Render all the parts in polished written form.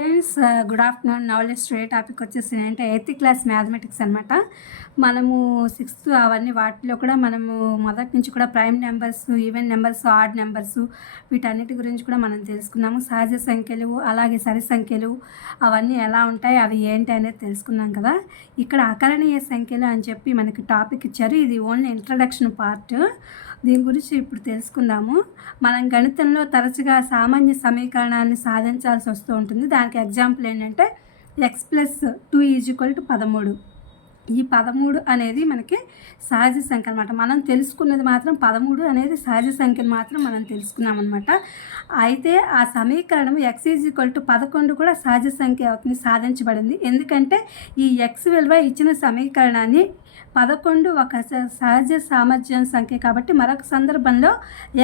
Friends good afternoon. Knowledge study topic వచ్చేసి అంటే 8th class mathematics అనమాట. మనము 6th అవన్నీ వాటిలో కూడా మనము మొదటి నుంచి కూడా prime numbers, even numbers, odd numbers వీటన్నిటి గురించి కూడా మనం తెలుసుకున్నాము. సహజ సంఖ్యలు అలాగే సరి సంఖ్యలు అవన్నీ ఎలా ఉంటాయి, అవి ఏంటి అనేది తెలుసుకున్నాం కదా. ఇక్కడ అకరణీయ సంఖ్యలు అని చెప్పి మనకి టాపిక్ ఇచ్చారు. ఇది ఓన్లీ ఇంట్రడక్షన్ పార్ట్. దీని గురించి ఇప్పుడు తెలుసుకుందాము. మనం గణితంలో తరచుగా సామాన్య సమీకరణాన్ని సాధించాల్సి వస్తూ ఉంటుంది. దానికి ఎగ్జాంపుల్ ఏంటంటే x+2 = 13. ఈ 13 అనేది మనకి సహజ సంఖ్య అనమాట. మనం తెలుసుకున్నది మాత్రం 13 అనేది సహజ సంఖ్యను మాత్రం మనం తెలుసుకున్నాం అనమాట. అయితే ఆ సమీకరణం x = 11 కూడా సహజ సంఖ్య అవుతుంది, సాధించబడింది. ఎందుకంటే ఈ x విలువ ఇచ్చిన సమీకరణాన్ని 11 ఒక సహజ సామర్థ్యం సంఖ్య కాబట్టి మరొక సందర్భంలో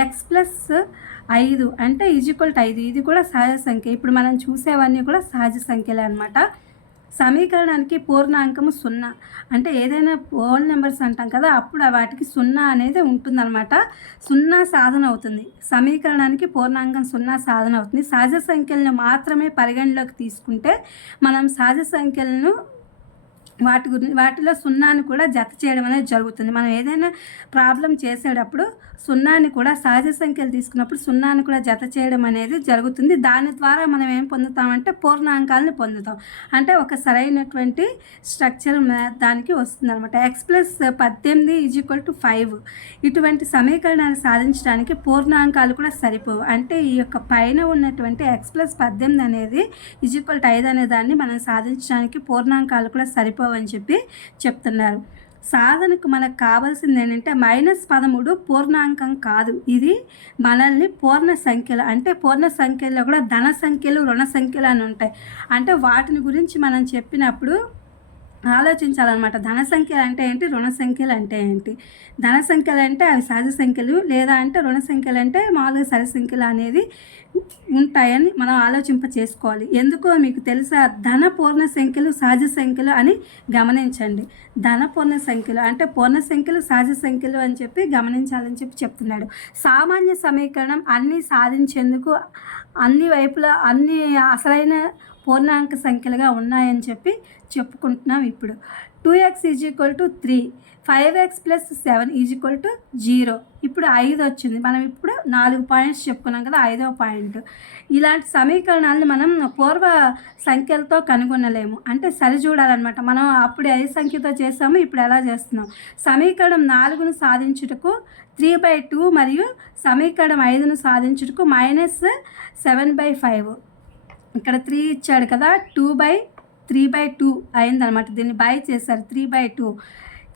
x+5 అంటే =5 ఇది కూడా సహజ సంఖ్య. ఇప్పుడు మనం చూసేవన్నీ కూడా సహజ సంఖ్యలే అనమాట. సమీకరణానికి పూర్ణాంకము 0 అంటే ఏదైనా హోల్ నెంబర్స్ అంటాం కదా, అప్పుడు వాటికి 0 అనేది ఉంటుందన్నమాట. 0 సాధన అవుతుంది. సమీకరణానికి పూర్ణాంకం 0 సాధన అవుతుంది. సహజ సంఖ్యలను మాత్రమే పరిగణలోకి తీసుకుంటే మనం సహజ సంఖ్యలను వాటిలో 0ని కూడా జత చేయడం అనేది జరుగుతుంది. మనం ఏదైనా ప్రాబ్లం చేసేటప్పుడు 0ని కూడా సహజ సంఖ్యలు తీసుకున్నప్పుడు 0ని కూడా జత చేయడం అనేది జరుగుతుంది. దాని ద్వారా మనం ఏం పొందుతామంటే పూర్ణాంకాలను పొందుతాం. అంటే ఒక సరైనటువంటి స్ట్రక్చర్ దానికి వస్తుంది అనమాట. x+18 = 5 ఇటువంటి సమీకరణాలు సాధించడానికి పూర్ణాంకాలు కూడా సరిపోవు. అంటే ఈ యొక్క పైన ఉన్నటువంటి x+18 అనేది =5 అనే దాన్ని మనం సాధించడానికి పూర్ణాంకాలు కూడా సరిపోవు అని చెప్పి చెప్తున్నారు. సాధనకు మనకు కావాల్సింది ఏంటంటే -13 పూర్ణాంకం కాదు. ఇది మనల్ని పూర్ణ సంఖ్యలు అంటే పూర్ణ సంఖ్యల్లో కూడా ధన సంఖ్యలు, రుణ సంఖ్యలు అని ఉంటాయి. అంటే వాటిని గురించి మనం చెప్పినప్పుడు ఆలోచించాలన్నమాట. ధన సంఖ్యలు అంటే ఏంటి, రుణ సంఖ్యలు అంటే ఏంటి. ధన సంఖ్యలు అంటే అవి సహజ సంఖ్యలు, లేదా అంటే రుణ సంఖ్యలు అంటే మామూలుగా సరి సంఖ్యలు అనేది ఉంటాయని మనం ఆలోచింప చేసుకోవాలి. ఎందుకో మీకు తెలుసా, ధన పూర్ణ సంఖ్యలు సహజ సంఖ్యలు అని గమనించండి. ధన పూర్ణ సంఖ్యలు అంటే పూర్ణ సంఖ్యలు సహజ సంఖ్యలు అని చెప్పి గమనించాలని చెప్పి చెప్తున్నాడు. సామాన్య సమీకరణం అన్నీ సాధించేందుకు అన్ని వైపులా అన్ని అసలైన పూర్ణాంక సంఖ్యలుగా ఉన్నాయని చెప్పి చెప్పుకుంటున్నాం. ఇప్పుడు 2x = 3, 5x + 7 = 0. ఇప్పుడు 5 వచ్చింది. మనం ఇప్పుడు 4 పాయింట్స్ చెప్పుకున్నాం కదా, 5వ పాయింట్. ఇలాంటి సమీకరణాలను మనం పూర్వ సంఖ్యలతో కనుగొనలేము. అంటే సరిచూడాలన్నమాట. మనం అప్పుడు ఏ సంఖ్యతో చేసాము, ఇప్పుడు ఎలా చేస్తున్నాం. సమీకరణం 4ను సాధించుటకు 3/2 మరియు సమీకరణం 5ను సాధించుటకు -7/5. ఇక్కడ 3 ఇచ్చాడు కదా, 3/2 అయిందనమాట. దీన్ని బై చేశారు 3/2.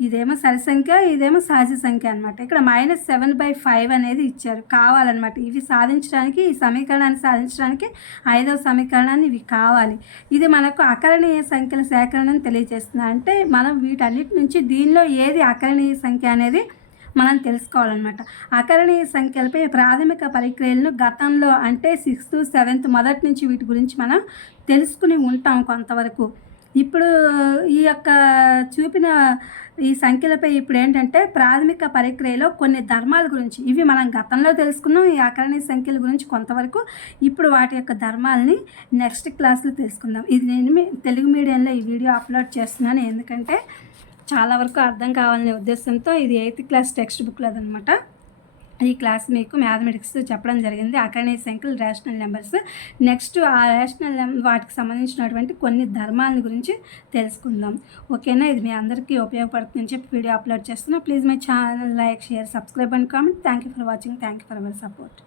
ఇదేమో సరి సంఖ్య, ఇదేమో సహజ సంఖ్య అనమాట. ఇక్కడ -7/5 అనేది ఇచ్చారు కావాలన్నమాట. ఇవి సాధించడానికి, ఈ సమీకరణాన్ని సాధించడానికి 5వ సమీకరణాన్ని ఇవి కావాలి. ఇది మనకు అకరణీయ సంఖ్యల సేకరణను తెలియజేస్తుంది. అంటే మనం వీటన్నిటి నుంచి దీనిలో ఏది అకరణీయ సంఖ్య అనేది మనం తెలుసుకోవాలన్నమాట. అకరణీయ సంఖ్యలపై ప్రాథమిక పరిక్రియలను గతంలో అంటే 6th, 7th మొదటి నుంచి వీటి గురించి మనం తెలుసుకుని ఉంటాం కొంతవరకు. ఇప్పుడు ఈ యొక్క చూపిన ఈ సంఖ్యలపై ఇప్పుడు ఏంటంటే ప్రాథమిక పరిక్రియలో కొన్ని ధర్మాల గురించి, ఇవి మనం గతంలో తెలుసుకున్నాం. ఈ అకరణీయ సంఖ్యల గురించి కొంతవరకు. ఇప్పుడు వాటి యొక్క ధర్మాలని నెక్స్ట్ క్లాస్లో తెలుసుకుందాం. ఇది నేను తెలుగు మీడియంలో ఈ వీడియో అప్లోడ్ చేస్తున్నాను. ఎందుకంటే చాలా వరకు అర్థం కావాలనే ఉద్దేశంతో. ఇది 8th క్లాస్ టెక్స్ట్ బుక్లో అనమాట. ఈ క్లాస్ మీకు మ్యాథమెటిక్స్ చెప్పడం జరిగింది. అకరణీయ సంఖ్యలు, రేషనల్ నెంబర్స్. నెక్స్ట్ ఆ రేషనల్ వాటికి సంబంధించినటువంటి కొన్ని ధర్మాల గురించి తెలుసుకుందాం. ఓకేనా. ఇది మీ అందరికీ ఉపయోగపడుతుందని చెప్పి వీడియో అప్లోడ్ చేస్తున్నా. Please my channel like, share, subscribe and comment. Thank you for watching. Thank you for our support.